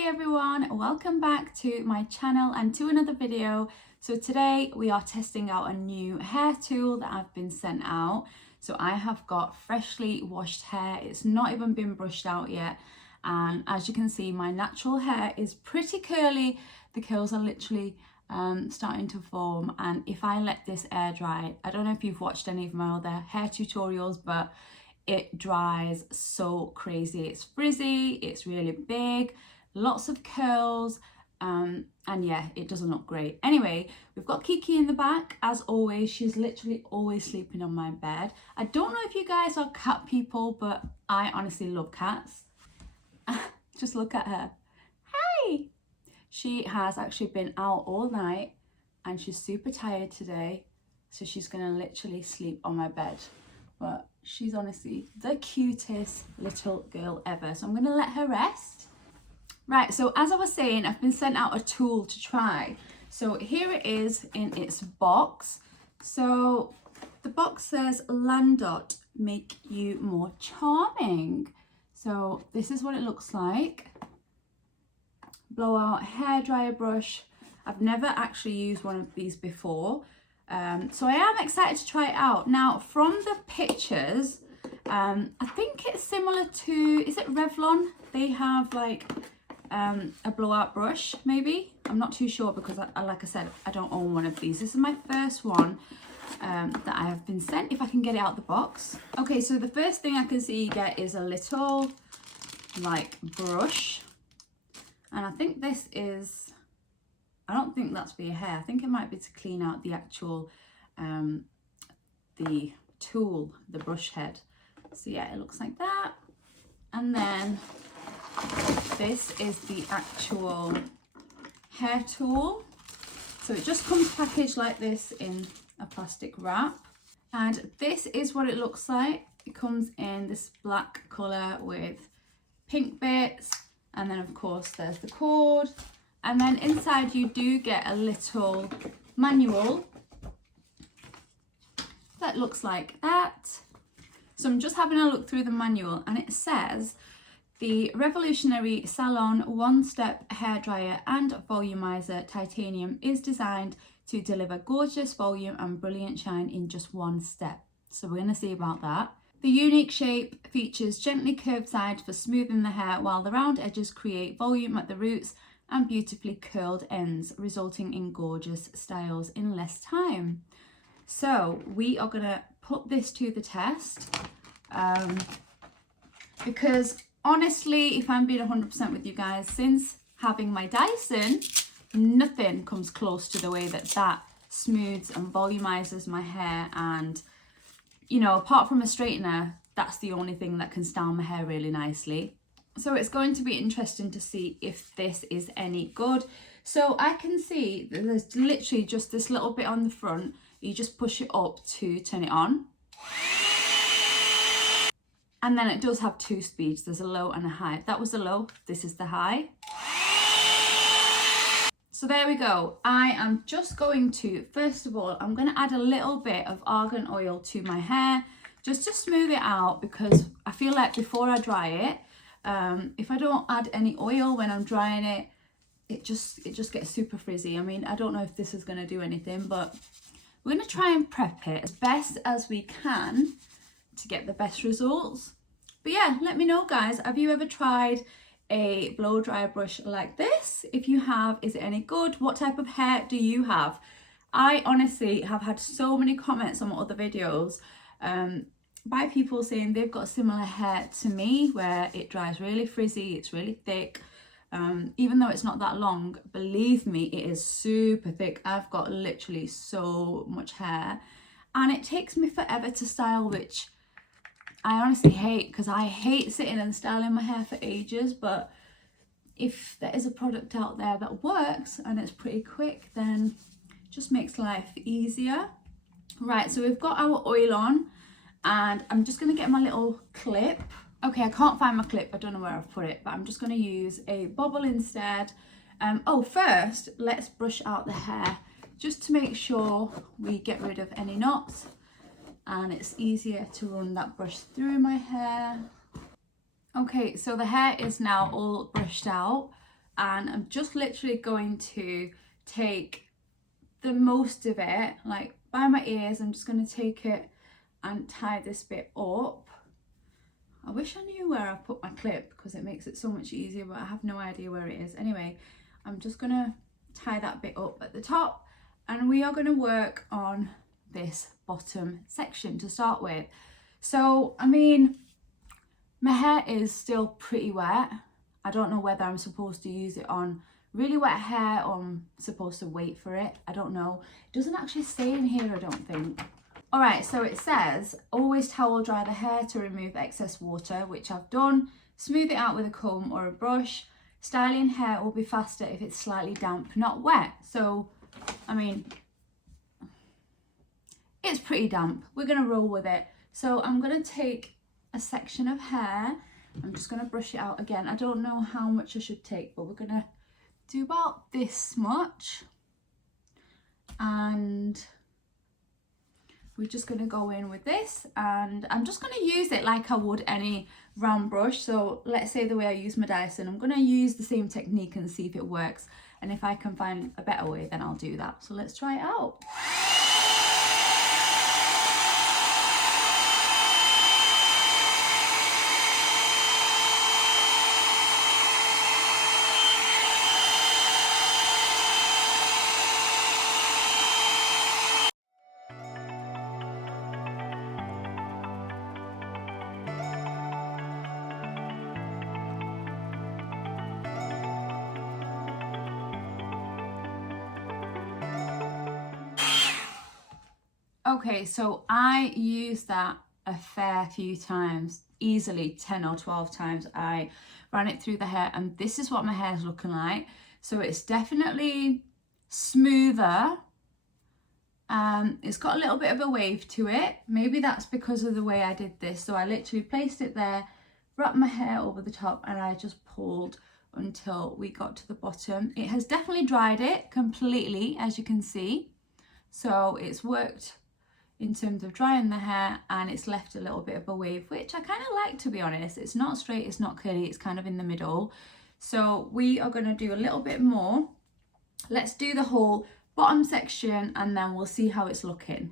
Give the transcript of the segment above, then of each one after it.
Hi everyone, welcome back to my channel and to another video. So today we are testing out a new hair tool that I've been sent out. So I have got freshly washed hair. It's not even been brushed out yet. And as you can see, my natural hair is pretty curly. The curls are literally starting to form. And if I let this air dry, I don't know if you've watched any of my other hair tutorials, but it dries so crazy. It's frizzy, it's really big, lots of curls, and yeah, it doesn't look great. Anyway, we've got Kiki in the back. As always, she's literally always sleeping on my bed. I don't know if you guys are cat people, but I honestly love cats. Just look at her. Hey! She has actually been out all night and she's super tired today, so she's gonna literally sleep on my bed. But she's honestly the cutest little girl ever. So I'm gonna let her rest. Right, so as I was saying, I've been sent out a tool to try. So here it is in its box. So the box says LANDOT, make you more charming. So this is what it looks like. Blowout hairdryer brush. I've never actually used one of these before. So I am excited to try it out. Now from the pictures, I think it's similar to, is it Revlon? They have like a blowout brush, maybe? I'm not too sure because like I said, I don't own one of these. This is my first one that I have been sent, if I can get it out the box. Okay, so the first thing I can see you get is a little like brush. And I think this is, I don't think that's for your hair. I think it might be to clean out the actual, the tool, the brush head. So yeah, it looks like that. And then this is the actual hair tool. So it just comes packaged like this in a plastic wrap. And this is what it looks like. It comes in this black colour with pink bits. And then of course there's the cord. And then inside you do get a little manual that looks like that. So I'm just having a look through the manual and it says, the revolutionary Salon one-step hairdryer and volumizer titanium is designed to deliver gorgeous volume and brilliant shine in just one step. So we're going to see about that. The unique shape features gently curved sides for smoothing the hair, while the round edges create volume at the roots and beautifully curled ends, resulting in gorgeous styles in less time. So we are gonna put this to the test because honestly, if I'm being 100% with you guys, since having my Dyson, nothing comes close to the way that that smooths and volumizes my hair. And you know, apart from a straightener, that's the only thing that can style my hair really nicely. So it's going to be interesting to see if this is any good. So I can see that there's literally just this little bit on the front. You just push it up to turn it on. And then it does have two speeds. There's a low and a high. That was the low, this is the high. So there we go. I am just going to, first of all, I'm going to add a little bit of argan oil to my hair just to smooth it out, because I feel like before I dry it, if I don't add any oil when I'm drying it, it just gets super frizzy. I mean, I don't know if this is going to do anything, but we're going to try and prep it as best as we can to get the best results. But yeah, let me know guys, have you ever tried a blow dryer brush like this? If you have, is it any good? What type of hair do you have? I honestly have had so many comments on my other videos by people saying they've got similar hair to me, where it dries really frizzy, it's really thick. Even though it's not that long, believe me, it is super thick. I've got literally so much hair and it takes me forever to style, which I honestly hate, because I hate sitting and styling my hair for ages. But if there is a product out there that works and it's pretty quick, then it just makes life easier. Right, so we've got our oil on and I'm just going to get my little clip. Okay, I can't find my clip, I don't know where I've put it, but I'm just going to use a bobble instead. Oh, first let's brush out the hair just to make sure we get rid of any knots. And it's easier to run that brush through my hair. Okay, so the hair is now all brushed out. and I'm just literally going to take the most of it, like by my ears. I'm just going to take it and tie this bit up. I wish I knew where I put my clip because it makes it so much easier, but I have no idea where it is. Anyway, I'm just going to tie that bit up at the top, and we are going to work on this bottom section to start with. So, I mean, my hair is still pretty wet. I don't know whether I'm supposed to use it on really wet hair or I'm supposed to wait for it. I don't know. It doesn't actually say in here, I don't think. All right, so it says, always towel dry the hair to remove excess water, which I've done. Smooth it out with a comb or a brush. Styling hair will be faster if it's slightly damp, not wet. So, I mean, it's pretty damp. We're gonna roll with it. So I'm gonna take a section of hair. I'm just gonna brush it out again. I don't know how much I should take, but we're gonna do about this much. And we're just going to go in with this, and I'm just going to use it like I would any round brush. So let's say the way I use my Dyson, I'm going to use the same technique and see if it works, and if I can find a better way, then I'll do that. So let's try it out. Okay, so I used that a fair few times, easily 10 or 12 times. I ran it through the hair, and this is what my hair's looking like. So it's definitely smoother. It's got a little bit of a wave to it. Maybe that's because of the way I did this. So I literally placed it there, wrapped my hair over the top, and I just pulled until we got to the bottom. It has definitely dried it completely, as you can see. So it's worked in terms of drying the hair, and it's left a little bit of a wave, which I kind of like, to be honest. It's not straight, it's not curly, it's kind of in the middle. So we are going to do a little bit more. Let's do the whole bottom section, and then we'll see how it's looking.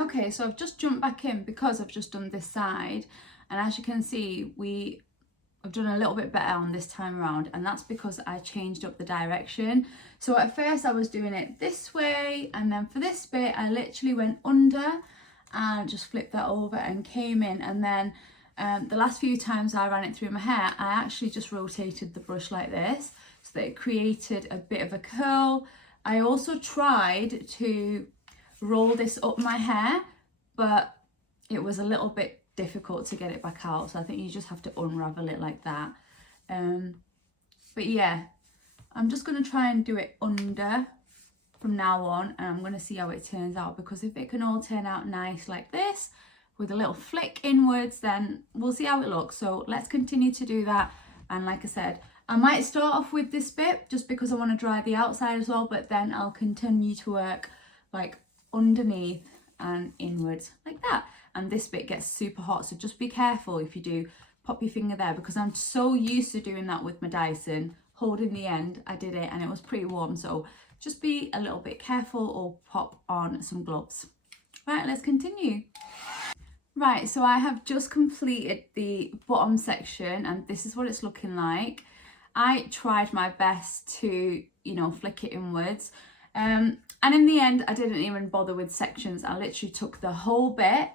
Okay, so I've just jumped back in because I've just done this side, and as you can see, I've done a little bit better on this time around, and that's because I changed up the direction. So at first I was doing it this way, and then for this bit I literally went under and just flipped that over and came in, and then the last few times I ran it through my hair, I actually just rotated the brush like this so that it created a bit of a curl. I also tried to roll this up my hair, but it was a little bit difficult to get it back out, so I think you just have to unravel it like that. But yeah, I'm just going to try and do it under from now on, and I'm going to see how it turns out, because if it can all turn out nice like this with a little flick inwards, then we'll see how it looks. So let's continue to do that. And like I said, I might start off with this bit just because I want to dry the outside as well, but then I'll continue to work like underneath and inwards like that. And this bit gets super hot, so just be careful if you do pop your finger there, because I'm so used to doing that with my Dyson, holding the end. I did it and it was pretty warm, so just be a little bit careful or pop on some gloves. Right, let's continue. Right, so I have just completed the bottom section, and this is what it's looking like. I tried my best to, you know, flick it inwards. And in the end, I didn't even bother with sections. I literally took the whole bit,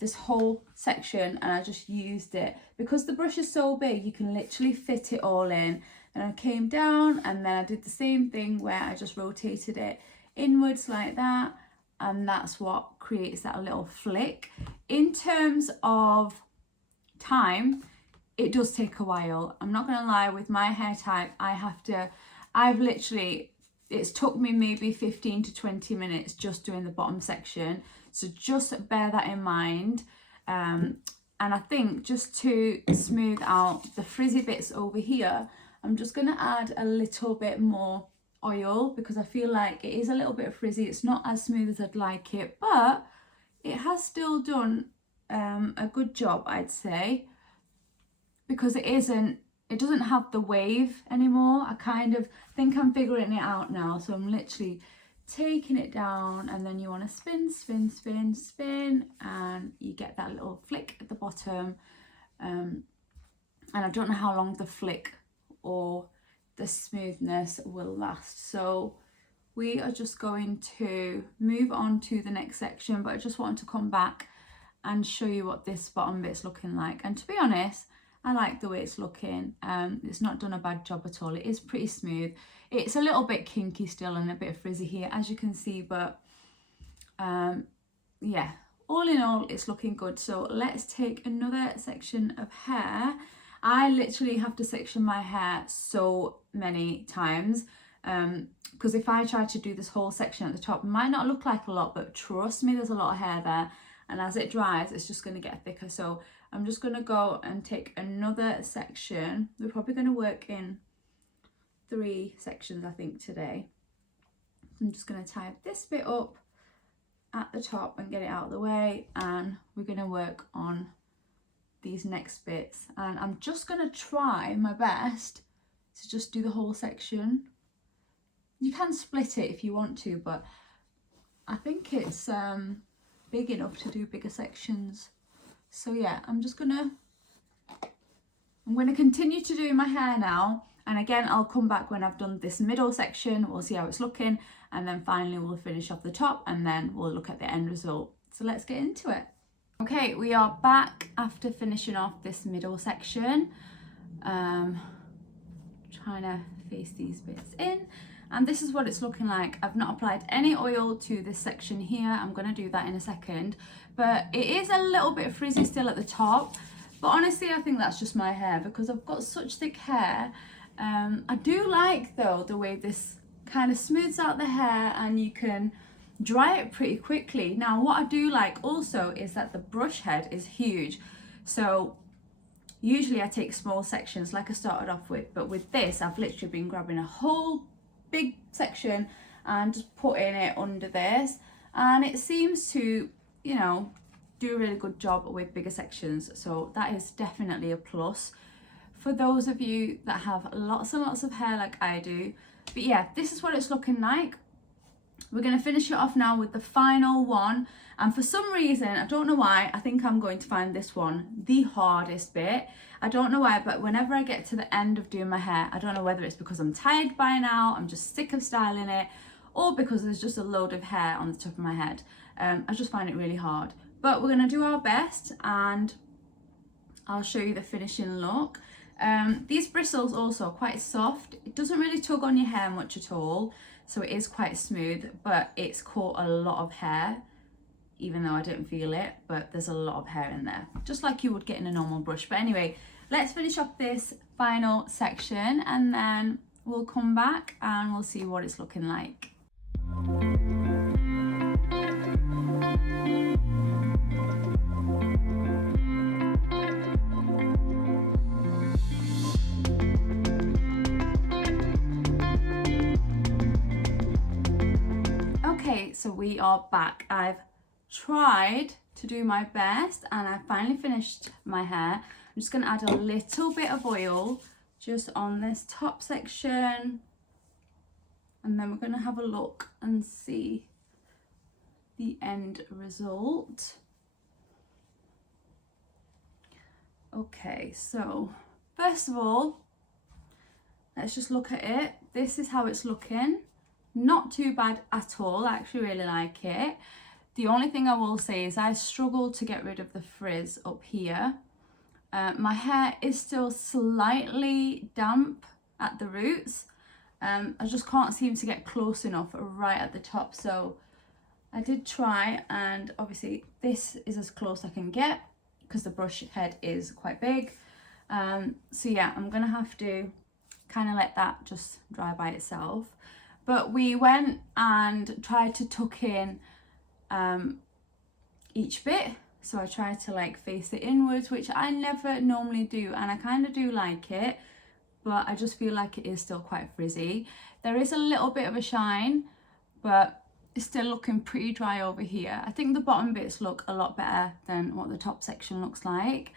this whole section, and I just used it. Because the brush is so big, you can literally fit it all in. And I came down, and then I did the same thing where I just rotated it inwards like that. And that's what creates that little flick. In terms of time, it does take a while. I'm not gonna lie, with my hair type, it's took me maybe 15 to 20 minutes just doing the bottom section. So just bear that in mind. And I think just to smooth out the frizzy bits over here, I'm just going to add a little bit more oil because I feel like it is a little bit frizzy. It's not as smooth as I'd like it, but it has still done a good job, I'd say, because it doesn't have the wave anymore. I kind of think I'm figuring it out now. So I'm literally taking it down, and then you want to spin, spin, spin, spin, and you get that little flick at the bottom. And I don't know how long the flick or the smoothness will last. So we are just going to move on to the next section, but I just wanted to come back and show you what this bottom bit's looking like. And to be honest, I like the way it's looking. It's not done a bad job at all. It is pretty smooth. It's a little bit kinky still and a bit frizzy here, as you can see, but yeah, all in all, it's looking good. So let's take another section of hair. I literally have to section my hair so many times because if I try to do this whole section at the top, it might not look like a lot, but trust me, there's a lot of hair there. And as it dries, it's just going to get thicker. So I'm just going to go and take another section. We're probably going to work in 3 sections, I think, today. I'm just going to tie this bit up at the top and get it out of the way. And we're going to work on these next bits. And I'm just going to try my best to just do the whole section. You can split it if you want to, but I think it's big enough to do bigger sections. So yeah, I'm gonna continue to do my hair now, and again I'll come back when I've done this middle section. We'll see how it's looking, and then finally we'll finish off the top, and then we'll look at the end result. So let's get into it. Okay, we are back after finishing off this middle section. Trying to face these bits in. And this is what it's looking like. I've not applied any oil to this section here. I'm going to do that in a second. But it is a little bit frizzy still at the top. But honestly, I think that's just my hair because I've got such thick hair. I do like, though, the way this kind of smooths out the hair and you can dry it pretty quickly. Now, what I do like also is that the brush head is huge. So usually I take small sections like I started off with. But with this, I've literally been grabbing a whole big section and just putting it under this, and it seems to, you know, do a really good job with bigger sections. So that is definitely a plus for those of you that have lots and lots of hair like I do. But yeah, this is what it's looking like. We're going to finish it off now with the final one, and for some reason, I don't know why, I think I'm going to find this one the hardest bit. I don't know why, but whenever I get to the end of doing my hair, I don't know whether it's because I'm tired by now, I'm just sick of styling it, or because there's just a load of hair on the top of my head. I just find it really hard. But we're going to do our best, and I'll show you the finishing look. These bristles also are quite soft. It doesn't really tug on your hair much at all, so it is quite smooth, but it's caught a lot of hair, even though I don't feel it, but there's a lot of hair in there, just like you would get in a normal brush. But anyway, let's finish up this final section, and then we'll come back and we'll see what it's looking like. Okay, so we are back. I've tried to do my best and I finally finished my hair. I'm just going to add a little bit of oil just on this top section, and then we're going to have a look and see the end result. Okay, so first of all, let's just look at it. This is how it's looking. Not too bad at all. I actually really like it. The only thing I will say is I struggled to get rid of the frizz up here. My hair is still slightly damp at the roots. I just can't seem to get close enough right at the top. So I did try, and obviously this is as close I can get because the brush head is quite big. So yeah, I'm gonna have to kind of let that just dry by itself. But we went and tried to tuck in each bit. So I try to like face it inwards, which I never normally do, and I kind of do like it, but I just feel like it is still quite frizzy. There is a little bit of a shine, but it's still looking pretty dry over here. I think the bottom bits look a lot better than what the top section looks like.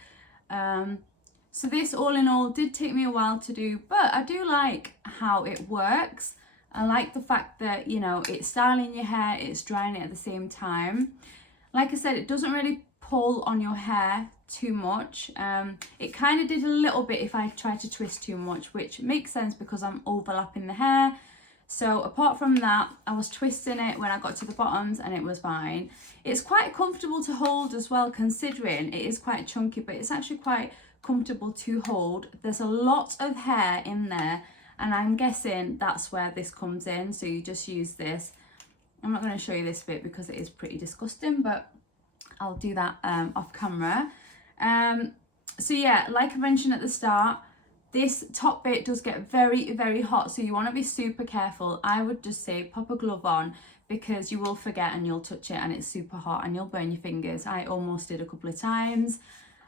So this all in all did take me a while to do, but I do like how it works. I like the fact that, you know, it's styling your hair, it's drying it at the same time. Like I said, it doesn't really pull on your hair too much. It kind of did a little bit if I tried to twist too much, which makes sense because I'm overlapping the hair. So apart from that, I was twisting it when I got to the bottoms and it was fine. It's quite comfortable to hold as well, considering it is quite chunky, but it's actually quite comfortable to hold. There's a lot of hair in there, and I'm guessing that's where this comes in. So you just use this. I'm not going to show you this bit because it is pretty disgusting, but I'll do that off camera. So yeah, like I mentioned at the start, this top bit does get very, very hot, so you want to be super careful. I would just say pop a glove on, because you will forget and you'll touch it and it's super hot and you'll burn your fingers. I almost did a couple of times.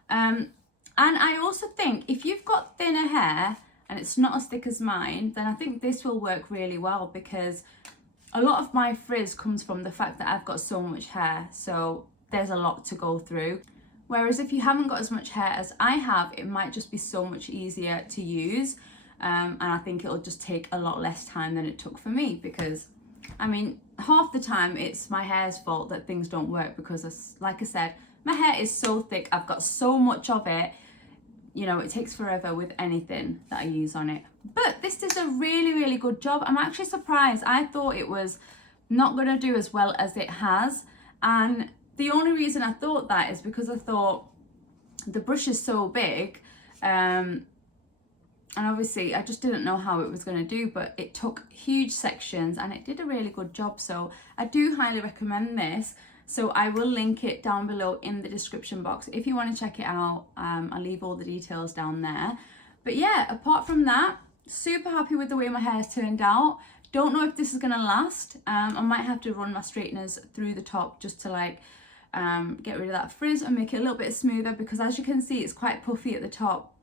And I also think if you've got thinner hair and it's not as thick as mine, then I think this will work really well, because a lot of my frizz comes from the fact that I've got so much hair, so there's a lot to go through. Whereas if you haven't got as much hair as I have, it might just be so much easier to use. And I think it'll just take a lot less time than it took for me, because I mean, half the time it's my hair's fault that things don't work, because like I said, my hair is so thick, I've got so much of it, you know, it takes forever with anything that I use on it. But this does a really, really good job. I'm actually surprised. I thought it was not gonna do as well as it has. And the only reason I thought that is because I thought the brush is so big, and obviously I just didn't know how it was going to do, but it took huge sections and it did a really good job. So I do highly recommend this. So I will link it down below in the description box if you want to check it out. I'll leave all the details down there. But yeah, apart from that, super happy with the way my hair's turned out. Don't know if this is going to last. I might have to run my straighteners through the top just to like get rid of that frizz and make it a little bit smoother, because as you can see, it's quite puffy at the top.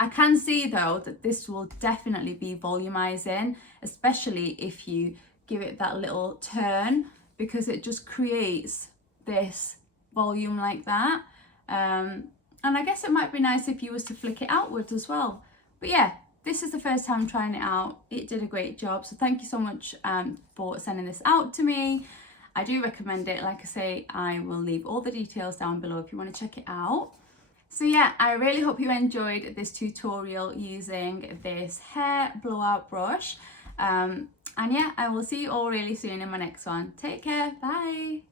I can see though that this will definitely be volumizing, especially if you give it that little turn, because it just creates this volume like that. And I guess it might be nice if you was to flick it outwards as well. But yeah, this is the first time trying it out. It did a great job. So thank you so much for sending this out to me. I do recommend it. Like I say, I will leave all the details down below if you want to check it out. So yeah, I really hope you enjoyed this tutorial using this hair blowout brush. And yeah, I will see you all really soon in my next one. Take care. Bye.